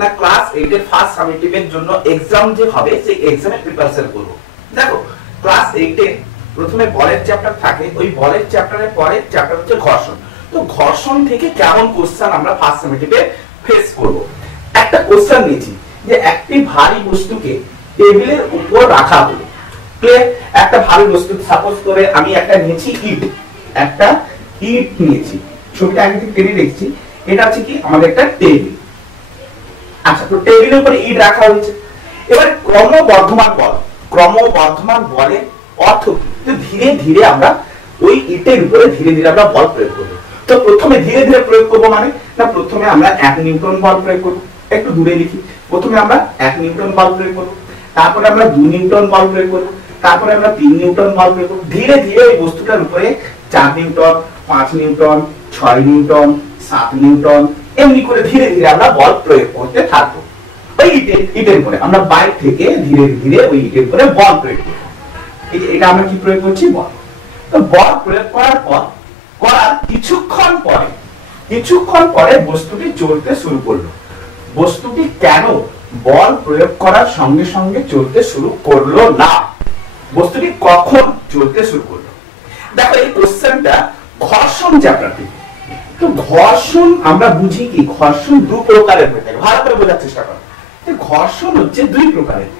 না ক্লাস 8 এর ফার্স্ট সামেটিভের জন্য এক্সাম যে হবে সেই এক্সামে প্রিপারেশন করব। দেখো ক্লাস 8 এ প্রথমে বলের চ্যাপ্টার থাকে, ওই বলের চ্যাপ্টারের পরে চ্যাপ্টার হচ্ছে ঘর্ষণ। তো ঘর্ষণ থেকে কেমন কোশ্চেন আমরা ফার্স্ট সামেটিভে ফেস করব। একটা কোশ্চেন নিয়েছি যে একটি ভারী বস্তুকে টেবিলের উপর রাখা হলো। ক্লিয়ার? একটা ভারী বস্তু, সাপোজ করে আমি একটা নিয়েছি ইট, একটা ইট নিয়েছি, ছবিটা আগে থেকে কেটে রেখেছি। এটা হচ্ছে কি আমাদের একটা টেবিল। আচ্ছা, তো টেবিলের উপরে ইট রাখা হয়েছে। এবার ক্রমবর্ধমান বলের অর্থ কি? ধীরে ধীরে আমরা ওই ইটের উপরে ধীরে ধীরে আমরা বল প্রয়োগ করব। তো প্রথমে ধীরে ধীরে প্রয়োগ করব মানে না, প্রথমে আমরা 1 নিউটন বল প্রয়োগ করব। একটু দূরে লিখি, প্রথমে আমরা 1 নিউটন বল প্রয়োগ করব, তারপরে আমরা 2 নিউটন বল প্রয়োগ করব, তারপরে আমরা 3 নিউটন বল প্রয়োগ করব। ধীরে ধীরে ওই বস্তুটার উপরে 4 নিউটন, 5 নিউটন, 6 নিউটন, 7 নিউটন এমনি করে ধীরে ধীরে আমরা বল প্রয়োগ করতে থাকবো। ওই ইটের উপরে আমরা বাইরে থেকে ধীরে ধীরে ওই ইটের উপরে বল প্রয়োগ করব। এটা আমরা কি প্রয়োগ করছি? বল। তো বল প্রয়োগ করার কিছুক্ষণ পরে বস্তুটি চলতে শুরু করলো। বস্তুটি কেন বল প্রয়োগ করার সঙ্গে সঙ্গে চলতে শুরু করলো না? বস্তুটি কখন চলতে শুরু করলো? দেখো এই কোশ্চেনটা ঘর্ষণ চ্যাপ্টার থেকে। তো ঘর্ষণ আমরা বুঝি কি, ঘর্ষণ দু প্রকারের হয়ে থাকে। ভালো করে বোঝার চেষ্টা করো। ঘর্ষণ হচ্ছে দুই প্রকারের,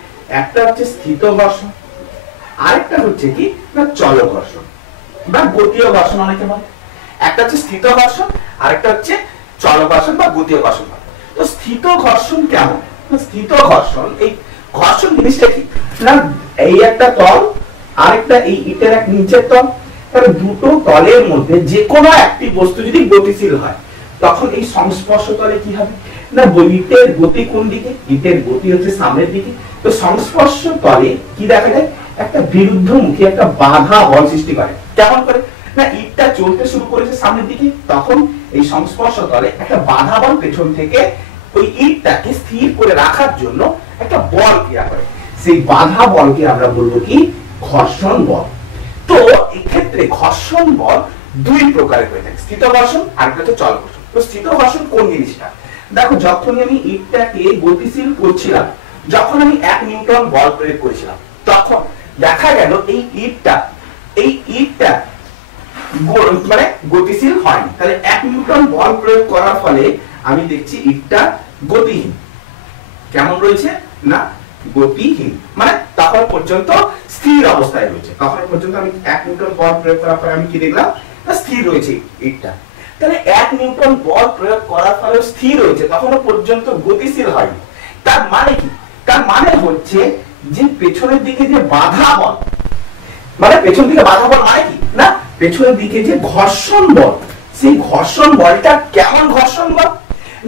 একটা হচ্ছে স্থিত ঘর্ষণ, আরেকটা হচ্ছে কি না চল ঘর্ষণ বা গতীয় ঘর্ষণ অনেকে বলে। একটা হচ্ছে স্থিত ঘর্ষণ, আরেকটা হচ্ছে চল ঘর্ষণ বা গতীয় ঘর্ষণ। তো স্থিত ঘর্ষণ কেমন? স্থিত ঘর্ষণ, এই ঘর্ষণ জিনিসটা কি না, এই একটা তল আরেকটা এই ইটের এক নিচের তল, তাহলে দুটো তলের মধ্যে যে কোনো একটি বস্তু যদি গতিশীল হয় তখন এই সংস্পর্শ তলে কি হবে না, ইটের গতি কোন দিকে? ইটের গতি হচ্ছে সামনের দিকে। তো সংস্পর্শ তলে কি দেখা যায়? একটা বিরুদ্ধমুখী একটা বাধা বল সৃষ্টি করে। কেমন করে না, ইটটা চলতে শুরু করেছে সামনের দিকে, তখন এই সংস্পর্শ তলে একটা বাধা বল পেছন থেকে ওই ইটটাকে স্থির করে রাখার জন্য একটা বল ক্রিয়া করে। সেই বাধা বলকে আমরা বলবো কি ঘর্ষণ বল। তো এক্ষেত্রে ঘর্ষণ বল দুই প্রকারের হয়ে থাকে, স্থিত ঘর্ষণ আর একটা হচ্ছে চল ঘর্ষণ। তো স্থিত ঘর্ষণ কোন জিনিসটা? দেখো যখন আমি ইটটাকে গতিশীল করছিলাম, যখন আমি 1 নিউটন বল প্রয়োগ করেছিলাম, তখন দেখা গেল এই ইটটা মানে গতিশীল হয়নি। তাহলে 1 নিউটন বল প্রয়োগ করার ফলে আমি দেখছি ইটটা গতিহীন। কেমন রয়েছে না, গতিহীন, মানে তখন পর্যন্ত স্থির অবস্থায় রয়েছে। তখন পর্যন্ত আমি 1 নিউটন বল প্রয়োগ করার পরে আমি কি দেখলাম না, স্থির রয়েছে ইটটা। তাহলে 1 নিউটন বল প্রয়োগ করার ফলে স্থির রয়েছে, তখনও পর্যন্ত গতিশীল হয়নি। তার মানে কি? তার মানে হচ্ছে যে পেছনের দিকে যে বাধা বল, মানে পেছন দিকে বাধা বল মানে কি না, পেছনের দিকে যে ঘর্ষণ বল, সেই ঘর্ষণ বলটা কেমন ঘর্ষণ বল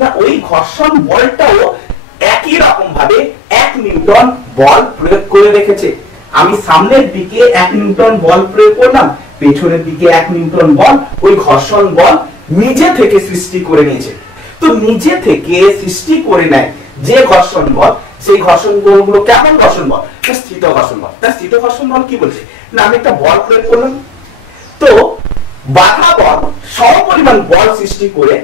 না, ওই ঘর্ষণ বলটাও একই রকম ভাবে 1 নিউটন বল প্রয়োগ করে রেখেছে। আমি সামনের দিকে 1 নিউটন বল প্রয়োগ করলাম, পেছনের দিকে 1 নিউটন বল, ওই ঘর্ষণ বল নিজে থেকে সৃষ্টি করে নিয়েছে। তো নিজে থেকে সৃষ্টি করে নেয় যে ঘর্ষণ বল, সেই ঘর্ষণ বলগুলো কেমন ঘর্ষণ বল? স্থিত ঘর্ষণ বল। তা স্থিত ঘর্ষণ বল কি বলছে না, আমি একটা বল প্রয়োগ করলাম, তো বাধা বল সমপরিমাণ বল সৃষ্টি করে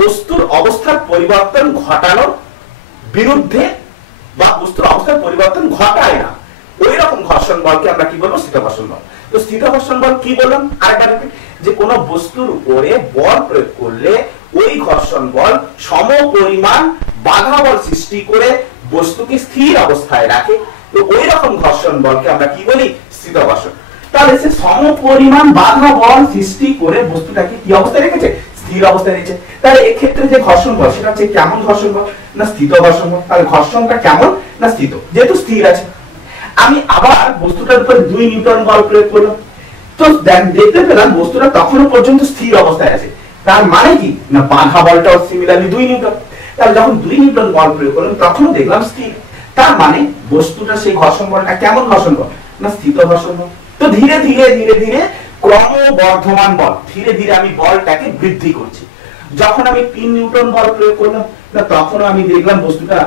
বস্তুর অবস্থার পরিবর্তন ঘটানোর বিরুদ্ধে বা বস্তুর অবস্থার পরিবর্তন ঘটায় না, ওই রকম ঘর্ষণ বলকে আমরা কি বলবো? স্থিত ঘর্ষণ বল। তো স্থিত ঘর্ষণ বল কি বললাম আরেকবার, যে কোনো বস্তুর উপরে বল প্রয়োগ করলে ওই ঘর্ষণ বল সমপরিমাণ বাধা বল সৃষ্টি করে বস্তুকে স্থির অবস্থায় রাখে। তো ওই রকম ঘর্ষণ বলকে আমরা কি বলি? স্থিত ঘর্ষণ। তাহলে সে সমপরিমাণ বাধা বল সৃষ্টি করে বস্তুটাকে কি অবস্থায় রেখেছে? স্থির অবস্থায় রেখেছে। তাহলে এক্ষেত্রে যে ঘর্ষণ বল সেটা হচ্ছে কেমন ঘর্ষণ বল না, স্থিত ঘর্ষণ বল। তাহলে ঘর্ষণটা কেমন না, স্থিত, যেহেতু স্থির আছে। আমি আবার বস্তুটার উপরে 2 নিউটন বল প্রয়োগ করলাম, তো দেখতে পেলাম বস্তুটা তখনও পর্যন্ত স্থির অবস্থায় আছে। তার মানে কি না, বাধা বলটাও সিমিলারলি 2 নিউটন। তাহলে যখন 2 নিউটন বল প্রয়োগ করলাম তখনও দেখলাম স্থির। তার মানে বস্তুটা সেই ঘর্ষণ বলটা কেমন ঘর্ষণ বল না, স্থিত ঘর্ষণ বল। তো ধীরে ধীরে ধীরে ধীরে ক্রমবর্ধমান বল, ধীরে ধীরে আমি বলটাকে বৃদ্ধি করছি। যখন আমি 3 নিউটন বল প্রয়োগ করলাম না, তখন আমি দেখলাম বস্তুটা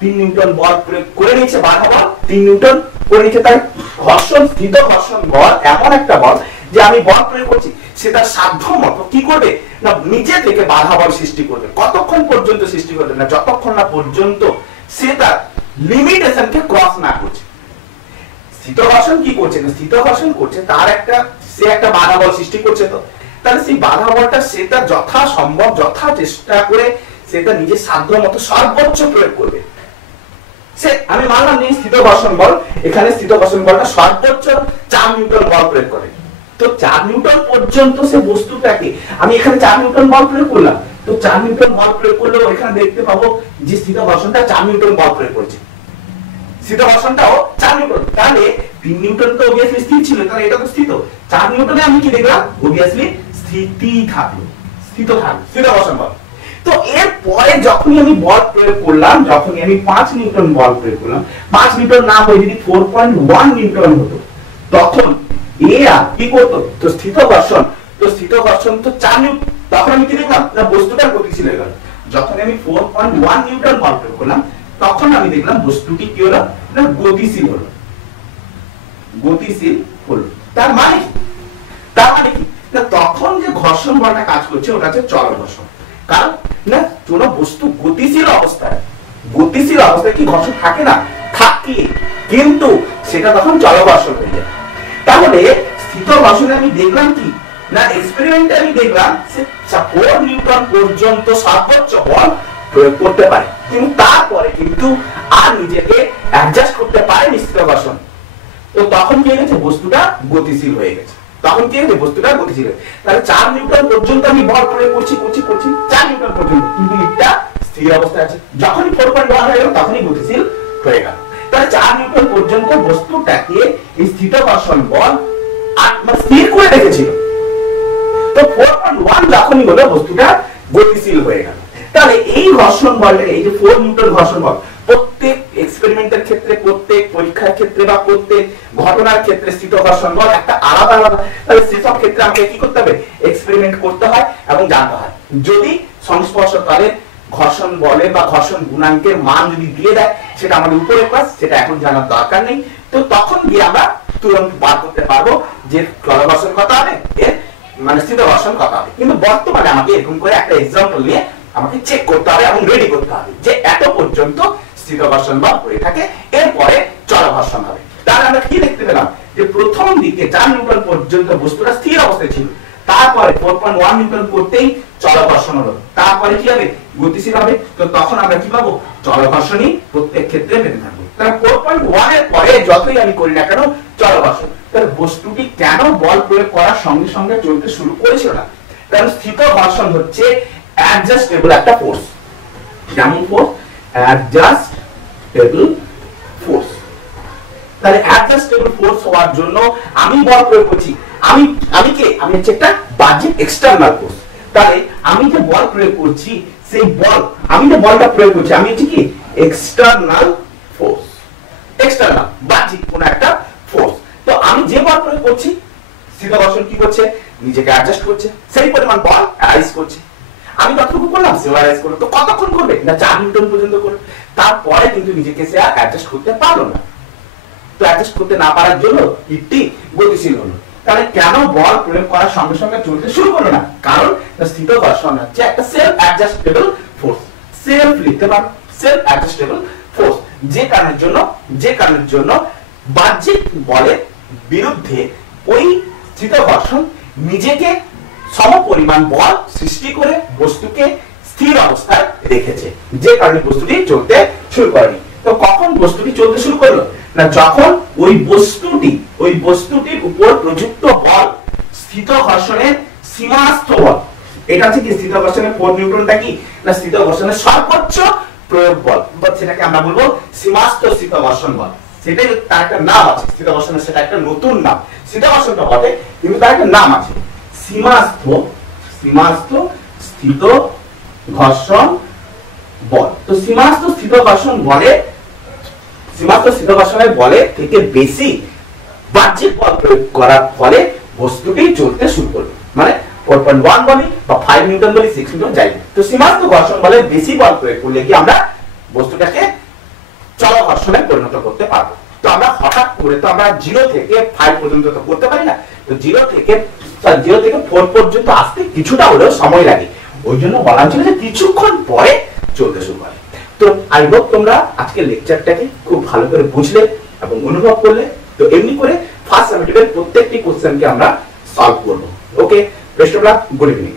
3 নিউটন বল প্রয়োগ করে নিয়েছে, বাধা বল 3 নিউটন করে নিয়েছে। তাই ঘর্ষণ, স্থিত ঘর্ষণ বল এমন একটা বল যে আমি বল প্রয়োগ করছি সে তার সাধ্য মতো কি করবে না নিজে থেকে বাধা বল সৃষ্টি করবে। কতক্ষণ পর্যন্ত সৃষ্টি করবে না যতক্ষণ না পর্যন্ত সে তার লিমিটেশনকে ক্রস না করছে। স্থিত ঘর্ষণ কি করছে না স্থিত ঘর্ষণ করছে তার সে একটা বাধা বল সৃষ্টি করছে। তো তাহলে সেই বাধা বলটা সে তার যথাসম্ভব যথা চেষ্টা করে সে তার নিজের সাধ্য মতো সর্বোচ্চ প্রয়োগ করবে। সে আমি মানলাম যে স্থিত ঘর্ষণ বল, এখানে স্থিত ঘর্ষণ বলটা সর্বোচ্চ 4 নিউটন বল প্রয়োগ করে। তো 4 নিউটন পর্যন্ত সে বস্তুটাকে আমি এখানে 4 নিউটন বল প্রয়োগ করলাম। তো 4 নিউটন বল প্রয়োগ করলেও এখানে দেখতে পাবো যে স্থিত ঘর্ষণটা 4 নিউটন বল প্রয়োগ করছে। স্থিত ঘর্ষণটাও 4 নিউটন, তাহলে 3 নিউটন তো obviously স্থির ছিল, তাহলে এটা তো স্থিত। 4 নিউটনে আমি কি দেখলাম obviously স্থির থাকলো, স্থিত ঘর্ষণ বল। তো এর পরে যখনই আমি বল প্রয়োগ করলাম, যখনই আমি 5 নিউটন বল প্রয়োগ করলাম, 5 নিউটন না হয়ে যদি 4.1 নিউটন হতো তখন এরা কি করতো তো স্থিত ঘর্ষণ তো 4 নিউটন, তখন আমি কি দেখলাম না বস্তুটা গতিশীল হয়ে গেল। যখন আমি 4.1 নিউটন বল প্রয়োগ করলাম তখন আমি দেখলাম বস্তুটি কি হলো না গতিশীল হলো। তার মানে কি না তখন যে ঘর্ষণ বলটা কাজ করছে ওটা হচ্ছে চলন ঘর্ষণ। কারণ না কোন বস্তু গতিশীল অবস্থায় কি ঘর্ষণ থাকে না, থাকে, কিন্তু সেটা তখন চলন ঘর্ষণ হয়ে যায়। তাহলে স্থিত ঘর্ষণে আমি দেখলাম কি না এক্সপেরিমেন্টে আমি দেখলাম সে 4 নিউটন পর্যন্ত সর্বোচ্চ বল প্রয়োগ করতে পারে, কিন্তু তারপরে কিন্তু আর নিজেকে অ্যাডজাস্ট করতে পারেনি স্থিত ঘর্ষণ। তো তখন কি হয়েছে বস্তুটা গতিশীল হয়ে গেছে। তাহলে 4 নিউটন পর্যন্ত আমি বল প্রয়োগ করছি 4 নিউটন পর্যন্ত, কিন্তু এটা স্থির অবস্থায় আছে। যখনই 4.1 হয়ে গেল তখনই গতিশীল হয়ে গেল। তাহলে 4 নিউটন পর্যন্ত বস্তুটাকে এই স্থিত ঘর্ষণ বল স্থির করে রেখেছিল। তো 4.1 যখনই হলো বস্তুটা গতিশীল হয়ে গেল। তাহলে এই ঘর্ষণ বলটা এই যে 4 নিউটন ঘর্ষণ বল প্রত্যেক এক্সপেরিমেন্টের ক্ষেত্রে, প্রত্যেক পরীক্ষার ক্ষেত্রে বা প্রত্যেক ঘটনার ক্ষেত্রে স্থিত ঘর্ষণ বল একটা আলাদা। তাহলে সেসব ক্ষেত্রে আমাকে কি করতে হবে এক্সপেরিমেন্ট করতে হয় এবং জানতে হয়। যদি সংস্পর্শকালে ঘর্ষণ বলে বা ঘর্ষণ গুণাঙ্কের মান যদি দিয়ে দেয় সেটা আমাদের উপরে ক্লাস, সেটা এখন জানার দরকার নেই। তো তখন গিয়ে আমরা তুরন্ত বার করতে পারবো যে চলন ঘর্ষণ কত হবে এর মানে স্থিত ঘর্ষণ কত হবে। কিন্তু বর্তমানে আমাকে এরকম করে একটা এক্সাম্পল নিয়ে আমাকে চেক করতে হবে এবং রেডি করতে হবে যে এত পর্যন্ত স্থিত ঘর্ষণ বল হয়ে থাকে, এরপরে চলন ঘর্ষণ হবে। তাহলে আমরা কি দেখতে পেলাম যে প্রথম দিকে 4 নিউটন পর্যন্ত বস্তুটা স্থির অবস্থায় ছিল, তারপরে 4.1 নিউটন করতেই চলন ঘর্ষণ হলো, তারপরে কি হবে গতিশীল হবে। তো তখন আমরা কি পাবো চলন ঘর্ষণই প্রত্যেক ক্ষেত্রে পেতে থাকবো। তাহলে 4.1 এর পরে যতই আমি করি না কেন চলন ঘর্ষণ, তাহলে বস্তুটি কেন বল প্রয়োগ করার সঙ্গে সঙ্গে চলতে শুরু করেছিল না? কারণ স্থিত ঘর্ষণ হচ্ছে অ্যাডজাস্টেবল একটা ফোর্স। যেমন ফোর্স অ্যাডজাস্টেবল ফোর্স। তাহলে অ্যাডজাস্টেবল ফোর্স হওয়ার জন্য আমি বল প্রয়োগ করছি, আমি হচ্ছে একটা বাহ্যিক এক্সটার্নাল ফোর্স। তাহলে আমি যে বল প্রয়োগ করছি সেই বল আমি যে বলটা প্রয়োগ করছি আমি হচ্ছে কি এক্সটার্নাল ফোর্স, এক্সটার্নাল বাহ্যিক কোন একটা ফোর্স। তো আমি যে বল প্রয়োগ করছি স্থিত ঘর্ষণ কি করছে নিজেকে অ্যাডজাস্ট করছে, সেই পরিমাণ বল অ্যারাইজ করছে। আমি কতটুকু করলাম সে অ্যারাইজ করলো। তো কতক্ষণ করবে না 4 নিউটন পর্যন্ত করবে, তারপরে কিন্তু নিজেকে সে আর অ্যাডজাস্ট করতে পারলো না। তো অ্যাডজাস্ট করতে না পারার জন্য ইটটি গতিশীল হলো। তাহলে কেন বল প্রয়োগ করার সঙ্গে সঙ্গে চলতে শুরু করলো না? কারণ স্থিত ঘর্ষণ হচ্ছে একটা সেলফ অ্যাডজাস্টেবল ফোর্স। সেলফ লিখতে পারো সেলফ অ্যাডজাস্টেবল ফোর্স, যে কারণের জন্য বাহ্যিক বলের বিরুদ্ধে ওই স্থিত ঘর্ষণ নিজেকে সমপরিমাণ বল সৃষ্টি করে বস্তুকে স্থির অবস্থায় রেখেছে, যে কারণে বস্তুটি চলতে শুরু করেনি। তো কখন বস্তুটি চলতে শুরু করলো না যখন ওই বস্তুটির উপর প্রযুক্ত বল স্থিত ঘর্ষণের সীমাস্থ বল। এটা হচ্ছে কি স্থিত ঘর্ষণের 4 নিউটনটা কি না স্থিত ঘর্ষণের সর্বোচ্চ প্রয়োগ বল, সেটাকে আমরা বলবো সীমাস্থ স্থিত ঘর্ষণ বল। সেটাই তার একটা নাম আছে স্থিত ঘর্ষণের, সেটা একটা নতুন নাম। স্থিত ঘর্ষণটা বটে কিন্তু তার একটা নাম আছে সীমাস্থ স্থিত ঘর্ষণ বল। তো সীমাস্থ স্থিত ঘর্ষণের বলে থেকে বেশি বাহ্যিক বল প্রয়োগ করার ফলে বস্তুটি চলতে শুরু করলো। মানে 4.1 বলি বা 5 নিউটন বলি 6 নিউটন যাই। তো সীমাস্থ ঘর্ষণ বলে বেশি বল প্রয়োগ করলে কি আমরা বস্তুটাকে চলন ঘর্ষণে পরিণত করতে পারবো। তো আমরা হঠাৎ করে করে তো আমরা 0 থেকে 5 পর্যন্ত তো করতে পারি না, তো 0 থেকে 4 পর্যন্ত আসতে কিছুটা হলেও সময় লাগে, ওই জন্য বলা হয়েছিল যে কিছুক্ষণ পরে চলতে শুরু করে। তো আই হোপ তোমরা আজকে লেকচারটাকে খুব ভালো করে বুঝলে এবং অনুভব করলে। তো এমনি করে ফার্স্ট সামেটিভের প্রত্যেকটি কোশ্চেনকে আমরা সলভ করব। Okay, best of luck, good evening.